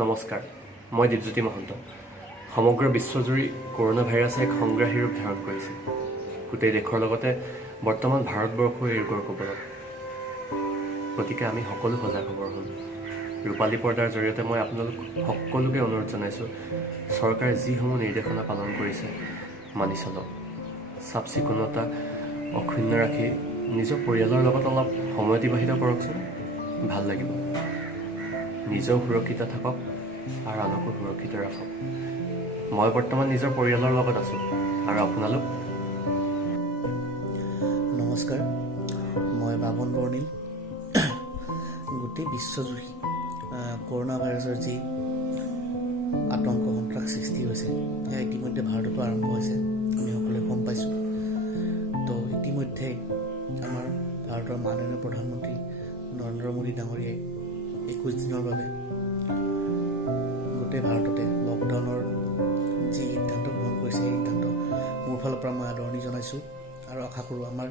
নমস্কাৰ, মই দীপজ্যোতি মহন্ত। সমগ্ৰ বিশ্বজুৰি কৰোনা ভাইৰাছে এক সংগ্ৰাহী ৰূপ ধাৰণ কৰিছে। গোটেই দেশৰ লগতে বৰ্তমান ভাৰতবৰ্ষও এই ৰোগৰ কবলত। গতিকে আমি সকলো সজাগ হ'বৰ হ'ল। ৰূপালী পৰ্দাৰ জৰিয়তে মই আপোনালোক সকলোকে অনুৰোধ জনাইছোঁ, চৰকাৰে যিসমূহ নিৰ্দেশনা পালন কৰিছে মানি চলক। চাফ চিকুণতা অক্ষুণ্ণ ৰাখি নিজৰ পৰিয়ালৰ লগত অলপ সময় অতিবাহিত কৰকচোন, ভাল লাগিব। নিজেও সুৰক্ষিত থাকক আৰু আনকো সুৰক্ষিত ৰাখক। মই বৰ্তমান নিজৰ পৰিয়ালৰ লগত আছোঁ, আৰু আপোনালোক? নমস্কাৰ, মই বাবন বৰ্ণিল। গোটেই বিশ্বজুৰি কৰোনা ভাইৰাছৰ যি আতংক সন্ত্ৰাস সৃষ্টি হৈছে, সেয়া ইতিমধ্যে ভাৰততো আৰম্ভ হৈছে, আমি সকলোৱে গম পাইছোঁ। তো ইতিমধ্যে আমাৰ ভাৰতৰ মাননীয় প্ৰধানমন্ত্ৰী নৰেন্দ্ৰ মোদী ডাঙৰীয়াই 21 দিনৰ বাবে গোটেই ভাৰততে লকডাউনৰ যি সিদ্ধান্ত গ্ৰহণ কৰিছে, সেই সিদ্ধান্ত মোৰ ফালৰ পৰা মই আদৰণি জনাইছোঁ আৰু আশা কৰোঁ আমাৰ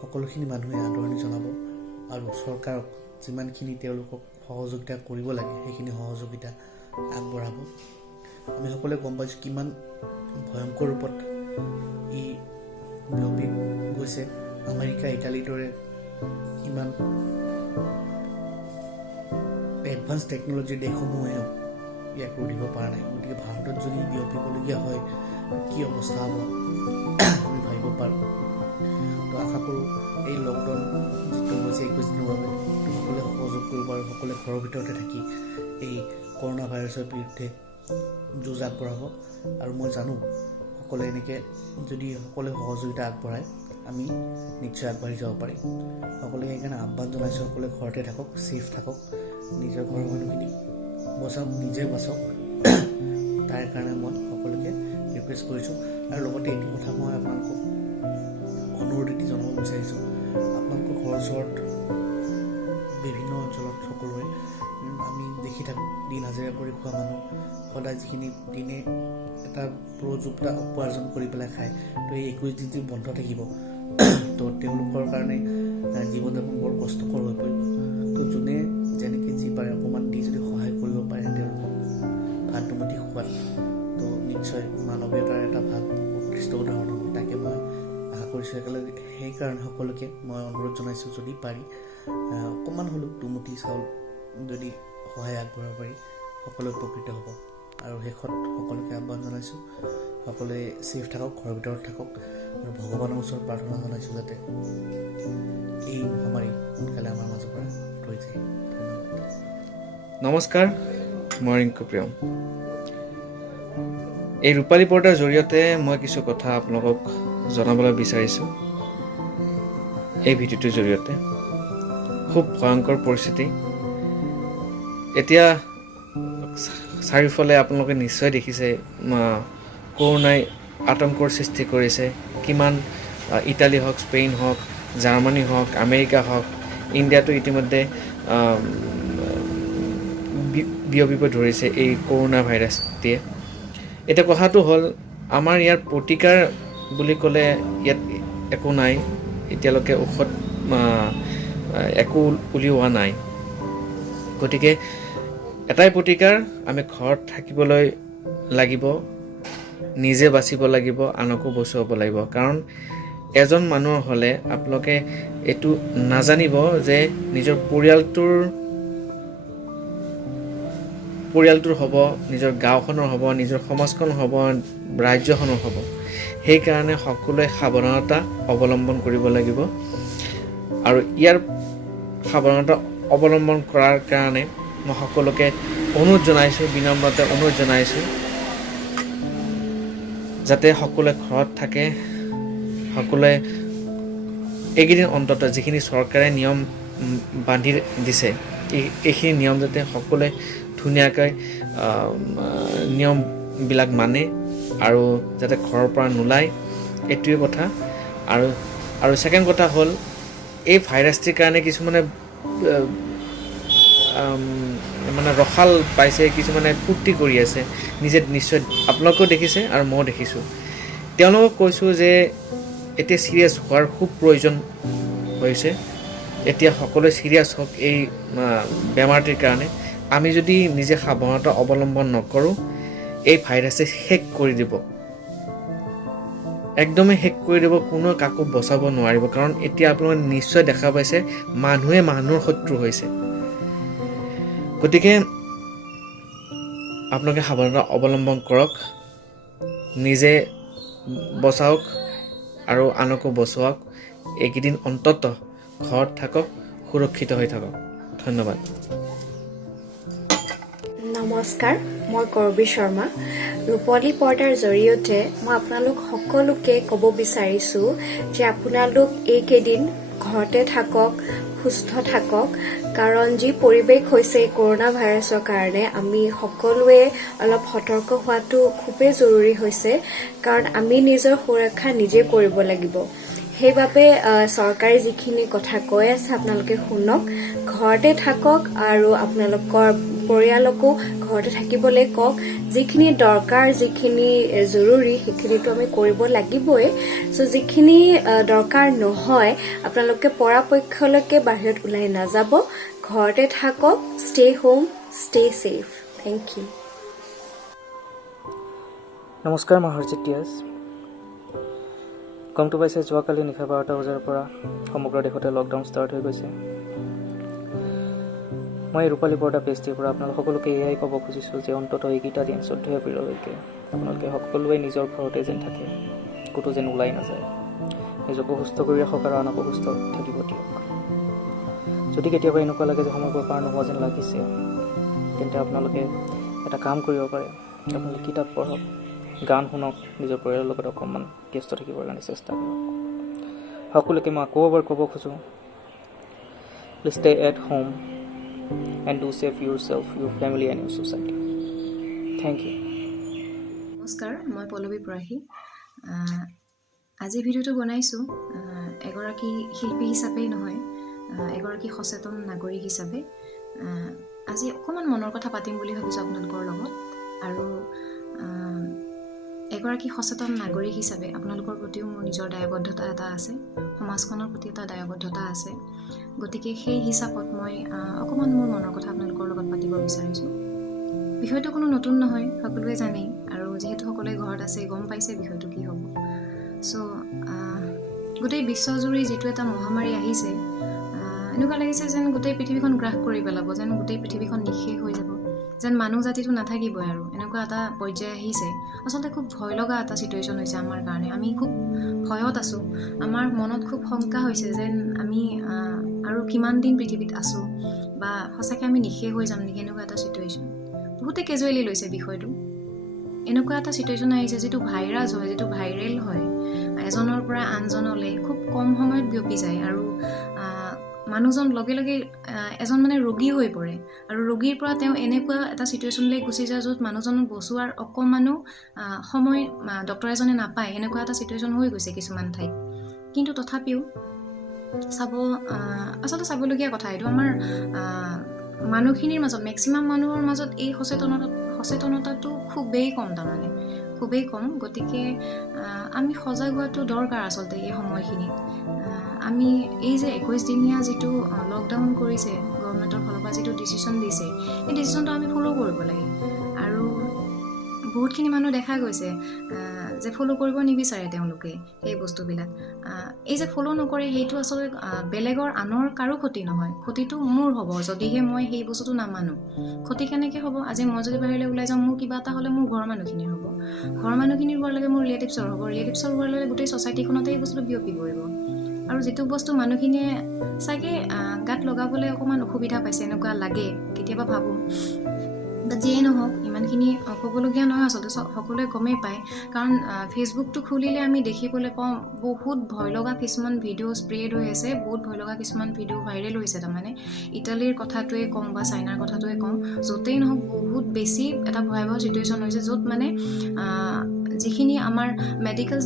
সকলোখিনি মানুহে আদৰণি জনাব আৰু চৰকাৰক যিমানখিনি তেওঁলোকক সহযোগিতা কৰিব লাগে সেইখিনি সহযোগিতা আগবঢ়াব। আমি সকলোৱে গম পাইছোঁ কিমান ভয়ংকৰ ৰূপত ই বিয়পি গৈছে। আমেৰিকা, ইটালীৰ দৰে ইমান এডভান্স টেকন'লজিৰ দেশসমূহেও ইয়াক ৰোধিব পৰা নাই। গতিকে ভাৰতত যদি বিয়পিবলগীয়া হয় কি অৱস্থা হ'ব আমি ভাবিব পাৰোঁ। তো আশা কৰোঁ এই লকডাউন যিটো হৈছে 21 দিনৰ বাবে সকলোৱে সহযোগ কৰিব আৰু সকলোৱে ঘৰৰ ভিতৰতে থাকি এই কৰোনা ভাইৰাছৰ বিৰুদ্ধে যুঁজ আগবঢ়াব। আৰু মই জানো সকলোৱে এনেকৈ যদি সকলোৱে সহযোগিতা আগবঢ়ায় আমি নিশ্চয় আগবাঢ়ি যাব পাৰিম। সকলোৱে সেইকাৰণে আহ্বান জনাইছোঁ, সকলোৱে ঘৰতে থাকক, ছেফ থাকক, নিজৰ ঘৰৰ মানুহখিনি বচাওক, নিজে বাচক। তাৰ কাৰণে মই সকলোকে ৰিকুৱেষ্ট কৰিছোঁ। আৰু লগতে এইটো কথা মই আপোনালোকক অনুৰোধ এটি জনাব বিচাৰিছোঁ, আপোনালোকৰ ঘৰ ওচৰত বিভিন্ন অঞ্চলত সকলোৱে আমি দেখি থাকোঁ দিন হাজিৰা কৰি খোৱা মানুহ, সদায় যিখিনি দিনে এটা প্ৰযুক্তা উপাৰ্জন কৰি পেলাই খায়। তো এই 21 দিনটো বন্ধ থাকিব, তো তেওঁলোকৰ কাৰণে জীৱন যাপন বৰ কষ্টকৰ হৈ পৰিব। তো যোনে যেনেকৈ যি পাৰে অকণমান দি যদি সহায় কৰিব পাৰে তেওঁলোকক ভাত দুমুঠি খোৱাত, তো নিশ্চয় মানৱীয়তাৰ এটা ভাল উৎকৃষ্ট উদাহৰণ হ'ব। তাকে মই আশা কৰিছোঁ। একেলগে সেইকাৰণে সকলোকে মই অনুৰোধ জনাইছোঁ, যদি পাৰি অকণমান হ'লেও দুমুঠি চাউল যদি সহায় আগবঢ়াব পাৰি সকলোৱে উপকৃত হ'ব। আৰু শেষত সকলোকে আহ্বান জনাইছোঁ, সকলোৱে ছেফ থাকক, ঘৰৰ ভিতৰত থাকক, আৰু ভগৱানৰ ওচৰত প্ৰাৰ্থনা জনাইছোঁ যাতে এই মহামাৰী সোনকালে আমাৰ মাজৰ পৰা আঁতৰি যায়। ধন্যবাদ। নমস্কাৰ, মই ৰিংকু প্ৰিয়ম। এই ৰূপালী পৰ্দাৰ জৰিয়তে মই কিছু কথা আপোনালোকক জনাবলৈ বিচাৰিছোঁ। এই ভিডিঅ'টোৰ জৰিয়তে খুব ভয়ংকৰ পৰিস্থিতি এতিয়া চাৰিওফালে আপোনালোকে নিশ্চয় দেখিছে। কৰোনাই আতংকৰ সৃষ্টি কৰিছে। কিমান ইটালী হওক, স্পেইন হওক, জাৰ্মানী হওক, আমেৰিকা হওক, ইণ্ডিয়াতো ইতিমধ্যে বিয়পিব ধৰিছে এই কৰোনা ভাইৰাছটিয়ে। এতিয়া কথাটো হ'ল, আমাৰ ইয়াৰ প্ৰতিকাৰ বুলি ক'লে ইয়াত একো নাই, এতিয়ালৈকে ঔষধ একো উলিওৱা নাই। গতিকে এটাই প্ৰতিকাৰ, আমি ঘৰত থাকিবলৈ লাগিব, নিজে বাচিব লাগিব, আনকো বচাব লাগিব। কাৰণ এজন মানুহৰ হ'লে আপোনালোকে এইটো নাজানিব যে নিজৰ পৰিয়ালটোৰ হ'ব, নিজৰ গাঁওখনৰ হ'ব, নিজৰ সমাজখন হ'ব, ৰাজ্যখনৰ হ'ব। সেইকাৰণে সকলোৱে সাৱধানতা অৱলম্বন কৰিব লাগিব। আৰু ইয়াৰ সাৱধানতা অৱলম্বন কৰাৰ কাৰণে মই সকলোকে অনুৰোধ জনাইছোঁ, বিনম্ৰতে অনুৰোধ জনাইছোঁ যাতে সকলোৱে ঘৰত থাকে। সকলোৱে এইকেইদিন অন্তত যিখিনি চৰকাৰে নিয়ম বান্ধি দিছে, এইখিনি নিয়ম যাতে সকলোৱে ধুনীয়াকৈ নিয়মবিলাক মানে আৰু যাতে ঘৰৰ পৰা নোলায়, এইটোৱে কথা। আৰু ছেকেণ্ড কথা হ'ল, এই ভাইৰাছটিৰ কাৰণে কিছুমানে ৰসাল পাইছে, কিছুমানে ফূৰ্তি কৰি আছে, নিজে নিশ্চয় আপোনালোকেও দেখিছে আৰু ময়ো দেখিছোঁ। তেওঁলোকক কৈছোঁ যে এতিয়া ছিৰিয়াছ হোৱাৰ খুব প্ৰয়োজন হৈছে। এতিয়া সকলোৱে ছিৰিয়াছ হওক এই বেমাৰটিৰ কাৰণে। আমি যদি নিজে সাৱধানতা অৱলম্বন নকৰোঁ এই ভাইৰাছে শেষ কৰি দিব, একদমেই শেষ কৰি দিব, কোনো কাকো বচাব নোৱাৰিব। কাৰণ এতিয়া আপোনালোকে নিশ্চয় দেখা পাইছে মানুহে মানুহৰ শত্ৰু হৈছে। গতিকে আপোনালোকে সাৱধানতা অৱলম্বন কৰক, নিজে বচাওক আৰু আনকো বচোৱাওক। এইকেইদিন অন্ততঃ ঘৰত থাকক, সুৰক্ষিত হৈ থাকক। ধন্যবাদ। নমস্কাৰ, মই কৰবী শৰ্মা। ৰূপলী পৰ্দাৰ জৰিয়তে মই আপোনালোক সকলোকে ক'ব বিচাৰিছোঁ যে আপোনালোক এইকেইদিন ঘৰতে থাকক, সুস্থ থাকক। কাৰণ যি পৰিৱেশ হৈছে এই কৰোণা ভাইৰাছৰ কাৰণে আমি সকলোৱে অলপ সতৰ্ক হোৱাটো খুবেই জৰুৰী হৈছে। কাৰণ আমি নিজৰ সুৰক্ষা নিজে কৰিব লাগিব। সেইবাবে চৰকাৰে যিখিনি কথা কৈ আছে আপোনালোকে শুনক, ঘৰতে থাকক আৰু আপোনালোকৰ পৰিয়ালকো ঘৰতে থাকিবলৈ কওক। যিখিনি দৰকাৰ, যিখিনি জৰুৰী সেইখিনিতো আমি কৰিব লাগিবই। চ' যিখিনি দৰকাৰ নহয় আপোনালোকে পৰাপক্ষলৈকে বাহিৰত ওলাই নাযাব, ঘৰতে থাকক। Stay home, stay safe. Thank you. নমস্কাৰ, মই হৰজিত তিয়াজ। গমটো পাইছে যোৱাকালি নিশা 12টা বজাৰ পৰা সমগ্ৰ দেশতে লকডাউন ষ্টাৰ্ট হৈ গৈছে। মই ৰূপালী পৰ্দা পেজটিৰ পৰা আপোনালোক সকলোকে এয়াই ক'ব খুজিছোঁ যে অন্ততঃ এইকেইটা দিন 14 এপ্ৰিললৈকে আপোনালোকে সকলোৱে নিজৰ ঘৰতে যেন থাকে, ক'তো যেন ওলাই নাযায়। নিজকো সুস্থ কৰি ৰাখক আৰু আনকো সুস্থ থাকিব দিয়ক। যদি কেতিয়াবা এনেকুৱা লাগে যে সময়বোৰ পাৰ নোহোৱা যেন লাগিছে, তেন্তে আপোনালোকে এটা কাম কৰিব পাৰে। আপোনালোকে কিতাপ পঢ়ক, গান শুনক, নিজৰ পৰিয়ালৰ লগত অকণমান ব্যস্ত থাকিবৰ কাৰণে চেষ্টা কৰক। সকলোকে মই আকৌ এবাৰ ক'ব খোজোঁ, please stay at home and do save yourself, your family and your society. Thank you. নমস্কাৰ, মই পল্লৱী পৰাশী। আজি ভিডিঅ'টো বনাইছোঁ এগৰাকী শিল্পী হিচাপেই নহয়, এগৰাকী সচেতন নাগৰিক হিচাপে। আজি অকণমান মনৰ কথা পাতিম বুলি ভাবিছোঁ আপোনালোকৰ লগত। আৰু এগৰাকী সচেতন নাগৰিক হিচাপে আপোনালোকৰ প্ৰতিও মোৰ নিজৰ দায়বদ্ধতা এটা আছে, সমাজখনৰ প্ৰতি এটা দায়বদ্ধতা আছে। গতিকে সেই হিচাপত মই অকণমান মোৰ মনৰ কথা আপোনালোকৰ লগত পাতিব বিচাৰিছোঁ। বিষয়টো কোনো নতুন নহয়, সকলোৱে জানেই, আৰু যিহেতু সকলোৱে ঘৰত আছে গম পাইছে বিষয়টো কি হ'ব। চ' গোটেই বিশ্বজুৰি যিটো এটা মহামাৰী আহিছে, এনেকুৱা লাগিছে যেন গোটেই পৃথিৱীখন গ্ৰাস কৰি পেলাব, যেন গোটেই পৃথিৱীখন নিঃশেষ হৈ যাব, যেন মানুহ জাতিটো নাথাকিবই আৰু এনেকুৱা এটা পৰ্যায় আহিছে। আচলতে খুব ভয় লগা এটা ছিটুৱেশ্যন হৈছে আমাৰ কাৰণে। আমি খুব ভয়ত আছোঁ, আমাৰ মনত খুব শংকা হৈছে যেন আমি আৰু কিমান দিন পৃথিৱীত আছোঁ, বা সঁচাকৈ আমি নিঃশেষ হৈ যাম নেকি, এনেকুৱা এটা ছিটুৱেশ্যন। বহুতে কেজুৱেলি লৈছে বিষয়টো। এনেকুৱা এটা ছিটুৱেশ্যন আহিছে যিটো ভাইৰাছ হয়, যিটো ভাইৰেল হয়, এজনৰ পৰা আনজনলৈ খুব কম সময়ত বিয়পি যায়, আৰু মানুহজন লগে লগে এজন মানে ৰোগী হৈ পৰে, আৰু ৰোগীৰ পৰা তেওঁ এনেকুৱা এটা ছিটুৱেশ্যনলৈ গুচি যায় য'ত মানুহজনক বচোৱাৰ অকণমানো সময় ডক্তৰ এজনে নাপায়। এনেকুৱা এটা ছিটুৱেশ্যন হৈ গৈছে কিছুমান ঠাইত। কিন্তু তথাপিও আচলতে চাবলগীয়া কথা এইটো, আমাৰ মানুহখিনিৰ মাজত, মেক্সিমাম মানুহৰ মাজত এই সচেতনতাটো খুবেই কম, তাৰমানে খুবেই কম। গতিকে আমি সজাগ হোৱাটো দৰকাৰ আচলতে এই সময়খিনিত। আমি এই যে 21 দিনীয়া যিটো লকডাউন কৰিছে গভৰ্ণমেণ্টৰ ফালৰ পৰা, যিটো ডিচিশ্যন দিছে, এই ডিচিশ্যনটো আমি ফ'ল' কৰিব লাগে। আৰু বহুতখিনি মানুহ দেখা গৈছে যে ফ'ল' কৰিব নিবিচাৰে তেওঁলোকে সেই বস্তুবিলাক। এই যে ফ'ল' নকৰে সেইটো আচলতে বেলেগৰ আনৰ কাৰো ক্ষতি নহয়, ক্ষতিটো মোৰ হ'ব যদিহে মই সেই বস্তুটো নামানো। ক্ষতি কেনেকৈ হ'ব? আজি মই যদি বাহিৰলৈ ওলাই যাওঁ, মোৰ কিবা এটা হ'লে মোৰ ঘৰৰ মানুহখিনিৰ হ'ব, ঘৰৰ মানুহখিনিৰ হোৱাৰ লগে মোৰ ৰিলেটিভছৰ হ'ব, ৰিলেটিভছৰ হোৱাৰ লগে গোটেই ছ'চাইটিখনতে এই বস্তুটো বিয়পি পৰিব। আৰু যিটো বস্তু মানুহখিনিয়ে চাগে গাত লগাবলৈ অকণমান অসুবিধা পাইছে এনেকুৱা লাগে, কেতিয়াবা ভাবোঁ। যিয়েই নহওক, ইমানখিনি ক'বলগীয়া নহয় আচলতে, সকলোৱে গমেই পায়। কাৰণ ফেচবুকটো খুলিলে আমি দেখিবলৈ পাওঁ বহুত ভয় লগা কিছুমান ভিডিঅ' স্প্ৰেড হৈ আছে, বহুত ভয় লগা কিছুমান ভিডিঅ' ভাইৰেল হৈছে। তাৰমানে ইটালীৰ কথাটোৱে কওঁ বা চাইনাৰ কথাটোৱে কওঁ, য'তেই নহওক বহুত বেছি এটা ভয়াৱহ ছিটুৱেশ্যন হৈছে, য'ত মানে যিখিনি আমাৰ মেডিকেল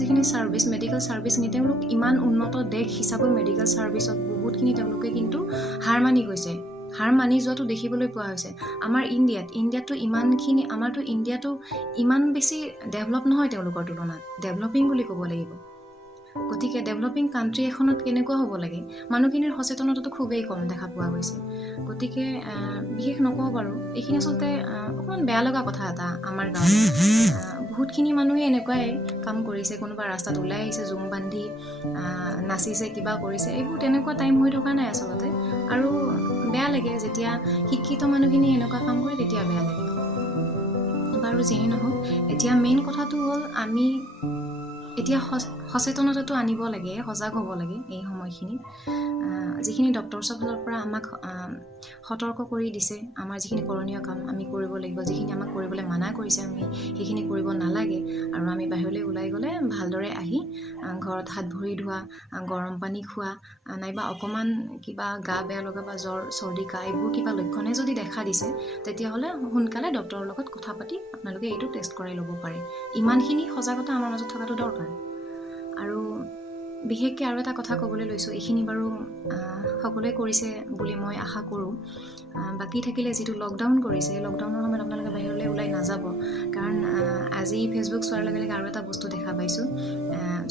ছাৰ্ভিচখিনি তেওঁলোক ইমান উন্নত দেশ হিচাপে মেডিকেল ছাৰ্ভিচত বহুতখিনি তেওঁলোকে কিন্তু হাৰ মানি গৈছে, হাৰ মানি যোৱাটো দেখিবলৈ পোৱা হৈছে। আমাৰ ইণ্ডিয়াতো ইমানখিনি, আমাৰতো ইণ্ডিয়াটো ইমান বেছি ডেভেলপ নহয় তেওঁলোকৰ তুলনাত, ডেভেলপিং বুলি ক'ব লাগিব। গতিকে ডেভেলপিং কাণ্ট্ৰি এখনত কেনেকুৱা হ'ব লাগে, মানুহখিনিৰ সচেতনতাটো খুবেই কম দেখা পোৱা গৈছে। গতিকে বিশেষ নকওঁ বাৰু, এইখিনি আচলতে অকণমান বেয়া লগা কথা এটা আমাৰ কাৰণে। বহুতখিনি মানুহে এনেকুৱাই কাম কৰিছে, কোনোবা ৰাস্তাত ওলাই আহিছে জুম বান্ধি নাচিছে, কিবা কৰিছে, এইবোৰ তেনেকুৱা টাইম হৈ থকা নাই আচলতে। আৰু বেয়া লাগে যেতিয়া শিক্ষিত মানুহখিনি এনেকুৱা কাম কৰে, তেতিয়া বেয়া লাগে বাৰু। যিয়েই নহওক, এতিয়া মেইন কথাটো হ'ল আমি এতিয়া সচেতনতাটো আনিব লাগে, সজাগ হ'ব লাগে এই সময়খিনিত। যিখিনি ডক্টৰছৰ ফালৰ পৰা আমাক সতৰ্ক কৰি দিছে, আমাৰ যিখিনি কৰণীয় কাম আমি কৰিব লাগিব, যিখিনি আমাক কৰিবলৈ মানা কৰিছে আমি সেইখিনি কৰিব নালাগে। আৰু আমি বাহিৰলৈ ওলাই গ'লে ভালদৰে আহি ঘৰত হাত ভৰি ধোৱা, গৰম পানী খোৱা, নাইবা অকণমান কিবা গা বেয়া লগা বা জ্বৰ চৰ্দি কাহ এইবোৰ কিবা লক্ষণে যদি দেখা দিছে, তেতিয়াহ'লে সোনকালে ডক্টৰৰ লগত কথা পাতি আপোনালোকে এইটো টেষ্ট কৰাই ল'ব পাৰে। ইমানখিনি সজাগতা আমাৰ মাজত থকাটো দৰকাৰ। আৰু বিশেষকৈ আৰু এটা কথা ক'বলৈ লৈছোঁ, এইখিনি বাৰু সকলোৱে কৰিছে বুলি মই আশা কৰোঁ। বাকী থাকিলে যিটো লকডাউন কৰিছে, লকডাউনৰ সময়ত আপোনালোকে বাহিৰলৈ ওলাই নাযাব। কাৰণ আজি ফেচবুক চোৱাৰ লগে লগে আৰু এটা বস্তু দেখা পাইছোঁ,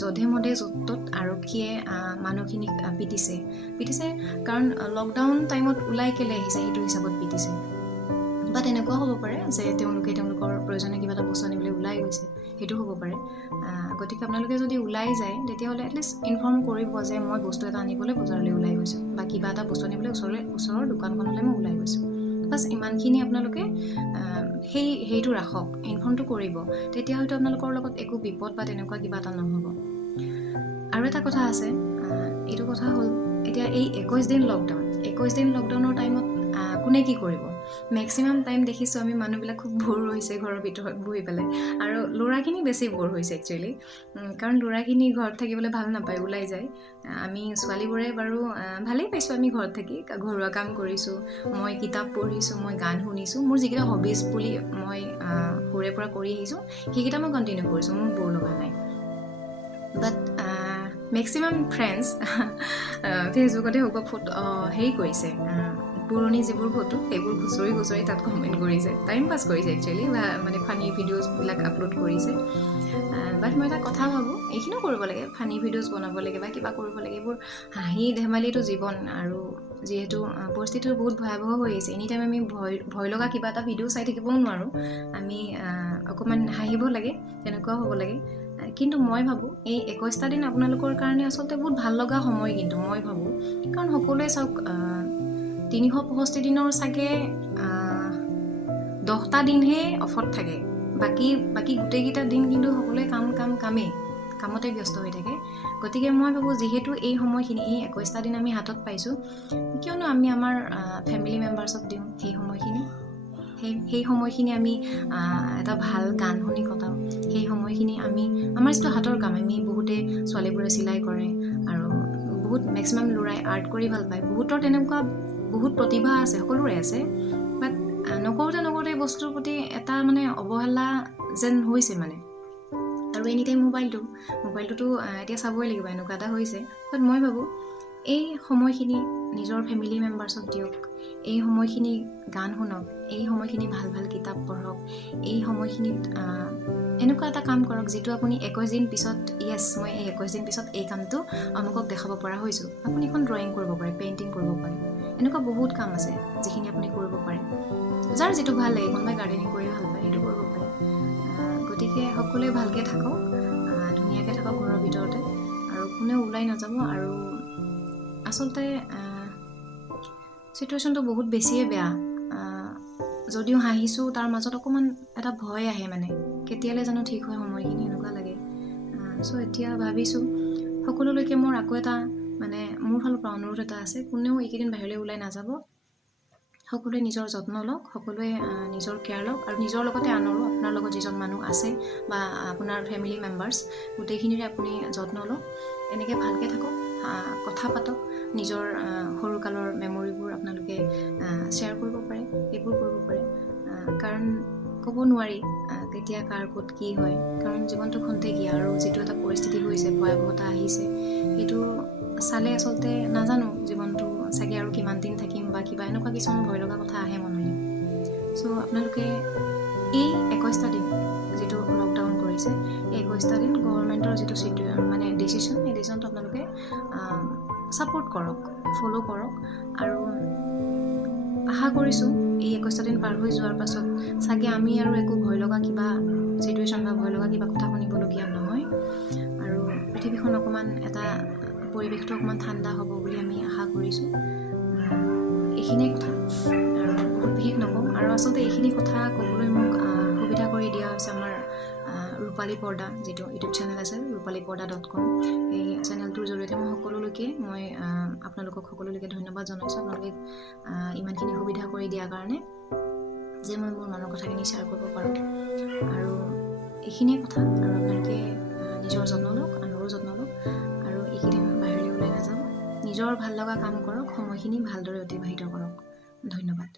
যধে মধে য'ত ত'ত আৰক্ষীয়ে মানুহখিনিক পিটিছে। কাৰণ লকডাউন টাইমত ওলাই কেলৈ আহিছে সেইটো হিচাপত পিটিছে। বা তেনেকুৱাও হ'ব পাৰে যে তেওঁলোকৰ প্ৰয়োজনীয় কিবা এটা বস্তু আনিবলৈ ওলাই গৈছে, সেইটো হ'ব পাৰে। গতিকে আপোনালোকে যদি ওলাই যায়, তেতিয়াহ'লে এটলিষ্ট ইনফৰ্ম কৰিব যে মই বস্তু এটা আনিবলৈ বজাৰলৈ ওলাই গৈছোঁ, বা কিবা এটা বস্তু আনিবলৈ ওচৰৰ দোকানখনলৈ মই ওলাই গৈছোঁ। বাছ ইমানখিনি আপোনালোকে সেইটো ৰাখক, ইনফৰ্মটো কৰিব, তেতিয়া হয়তো আপোনালোকৰ লগত একো বিপদ বা তেনেকুৱা কিবা এটা নহ'ব। আৰু এটা কথা আছে, এইটো কথা হ'ল এতিয়া এই 21 দিন লকডাউনৰ টাইমত কোনে কি কৰিব? মেক্সিমাম টাইম দেখিছোঁ আমি মানুহবিলাক খুব ব'ৰ হৈছে ঘৰৰ ভিতৰত বহি পেলাই। আৰু ল'ৰাখিনি বেছি ব'ৰ হৈছে একচুৱেলি, কাৰণ ল'ৰাখিনি ঘৰত থাকিবলৈ ভাল নাপায়, ওলাই যায়। আমি ছোৱালীবোৰে বাৰু ভালেই পাইছোঁ, আমি ঘৰত থাকি ঘৰুৱা কাম কৰিছোঁ, মই কিতাপ পঢ়িছোঁ, মই গান শুনিছোঁ, মোৰ যিকেইটা হবিজ বুলি মই সৰুৰে পৰা কৰি আহিছোঁ সেইকেইটা মই কণ্টিনিউ কৰিছোঁ, মোৰ ব'ৰ লগা নাই। বাট মেক্সিমাম ফ্ৰেণ্ডছ ফেচবুকতে হওক বা হেৰি কৰিছে, পুৰণি যিবোৰ ফটো সেইবোৰ খুচৰি তাত কমেণ্ট কৰিছে, টাইম পাছ কৰিছে একচুৱেলি, মানে ফানি ভিডিঅ'জবিলাক আপলোড কৰিছে। বাট মই এটা কথা ভাবোঁ, এইখিনিও কৰিব লাগে, ফানি ভিডিঅ'জ বনাব লাগে বা কিবা কৰিব লাগে। এইবোৰ হাঁহি ধেমালিটো জীৱন, আৰু যিহেতু পৰিস্থিতিটো বহুত ভয়াৱহ হৈ আহিছে, এনি টাইম আমি ভয় লগা কিবা এটা ভিডিঅ' চাই থাকিবও নোৱাৰোঁ। আমি অকণমান হাঁহিব লাগে, তেনেকুৱাও হ'ব লাগে। কিন্তু মই ভাবোঁ এই 21টা দিন আপোনালোকৰ কাৰণে আচলতে বহুত ভাল লগা সময়, কিন্তু মই ভাবোঁ, কাৰণ সকলোৱে চাওক 365 দিনৰ চাগে 10টা দিনহে অফত থাকে, বাকী গোটেইকেইটা দিন কিন্তু সকলোৱে কামতে ব্যস্ত হৈ থাকে। গতিকে মই ভাবোঁ যিহেতু এই সময়খিনি, এই 21টা দিন আমি হাতত পাইছোঁ, কিয়নো আমি আমাৰ ফেমিলি মেম্বাৰ্ছক দিওঁ সেই সময়খিনি আমি এটা ভাল গান শুনি কটাওঁ। সেই সময়খিনি আমাৰ যিটো হাতৰ কাম, আমি বহুতে ছোৱালীবোৰে চিলাই কৰে, আৰু বহুত মেক্সিমাম ল'ৰাই আৰ্ট কৰি ভাল পায়, বহুতৰ তেনেকুৱা বহুত প্ৰতিভা আছে, সকলোৰে আছে। বাট নকৰোঁতে বস্তুৰ প্ৰতি এটা মানে অৱহেলা যেন হৈছে মানে। আৰু এনি টাইম মোবাইলটোতো এতিয়া চাবই লাগিব, এনেকুৱা এটা হৈছে। বাট মই ভাবোঁ এই সময়খিনি নিজৰ ফেমিলি মেম্বাৰ্ছক দিয়ক, এই সময়খিনি গান শুনক, এই সময়খিনি ভাল কিতাপ পঢ়ক, এই সময়খিনিত এনেকুৱা এটা কাম কৰক যিটো আপুনি 21 দিন পিছত, মই এই 21 দিন পিছত এই কামটো আমুকক দেখাব পৰা হৈছোঁ। আপুনি এখন ড্ৰয়িং কৰিব পাৰে, পেইণ্টিং কৰিব পাৰে, এনেকুৱা বহুত কাম আছে যিখিনি আপুনি কৰিব পাৰে। যাৰ যিটো ভাল লাগে, কোনোবাই গাৰ্ডেনিং কৰি ভাল পায়, সেইটো কৰিব পাৰে। গতিকে সকলোৱে ভালকৈ থাকক, ধুনীয়াকৈ থাকক ঘৰৰ ভিতৰতে, আৰু কোনেও ওলাই নাযাব। আৰু আচলতে চিটুৱেশ্যনটো বহুত বেছিয়ে বেয়া। যদিও হাঁহিছোঁ, তাৰ মাজত অকণমান এটা ভয় আহে, মানে কেতিয়ালৈ জানো ঠিক হয় সময়খিনি, এনেকুৱা লাগে। চ' এতিয়া ভাবিছোঁ সকলোলৈকে মোৰ আকৌ এটা মানে মোৰ ফালৰ পৰা অনুৰোধ এটা আছে, কোনেও এইকেইদিন বাহিৰলৈ ওলাই নাযাব, সকলোৱে নিজৰ যত্ন লওক, সকলোৱে নিজৰ কেয়াৰ লওক, আৰু নিজৰ লগতে আনৰো, আপোনাৰ লগত যিজন মানুহ আছে বা আপোনাৰ ফেমিলি মেম্বাৰ্ছ, গোটেইখিনিৰে আপুনি যত্ন লওক। এনেকৈ ভালকৈ থাকক, কথা পাতক, নিজৰ সৰুকালৰ মেমৰিবোৰ আপোনালোকে শ্বেয়াৰ কৰিব পাৰে, এইবোৰ কৰিব পাৰে। কাৰণ ক'ব নোৱাৰি কেতিয়া কাৰ ক'ত কি হয়, কাৰণ জীৱনটো খন্তেকীয়া, আৰু যিটো এটা পৰিস্থিতি হৈছে, ভয়াৱহতা আহিছে, সেইটো চালে আচলতে নাজানো জীৱনটো চাগে আৰু কিমান দিন থাকিম বা কিবা, এনেকুৱা কিছুমান ভয় লগা কথা আহে মনলৈ। চ' আপোনালোকে এই 21টা দিন যিটো লকডাউন কৰি কৰিছে এই 21টা দিন গভৰ্ণমেণ্টৰ যিটো মানে ডিচিশ্যন এই ডিচিশ্যনটো আপোনালোকে ছাপোৰ্ট কৰক, ফ'ল' কৰক। আৰু আশা কৰিছোঁ এই 21টা দিন পাৰ হৈ যোৱাৰ পাছত চাগে আমি আৰু একো ভয় লগা কিবা ছিটুৱেশ্যন বা ভয় লগা কিবা কথা শুনিবলগীয়া নহয়, আৰু পৃথিৱীখন অকণমান এটা পৰিৱেশটো অকণমান ঠাণ্ডা হ'ব বুলি আমি আশা কৰিছোঁ। এইখিনিয়ে কথা, আৰু বহুত বিশেষ নকওঁ। আৰু আচলতে এইখিনি কথা ক'বলৈ মোক সুবিধা কৰি দিয়া হৈছে আমাৰ ৰূপালী পৰ্দা, যিটো ইউটিউব চেনেল আছে rupaliporda.com, এই চেনেলটোৰ জৰিয়তে মই আপোনালোকক সকলোলৈকে ধন্যবাদ জনাইছোঁ। আপোনালোকে ইমানখিনি সুবিধা কৰি দিয়াৰ কাৰণে যে মই মোৰ মনৰ কথাখিনি শ্বেয়াৰ কৰিব পাৰোঁ। আৰু এইখিনিয়ে কথা, আৰু আপোনালোকে নিজৰ যত্ন লওক, আনৰো যত্ন লওক, আৰু এইকেইদিন বাহিৰলৈ ওলাই নাযাওঁ, নিজৰ ভাল লগা কাম কৰক, সময়খিনি ভালদৰে অতিবাহিত কৰক। ধন্যবাদ।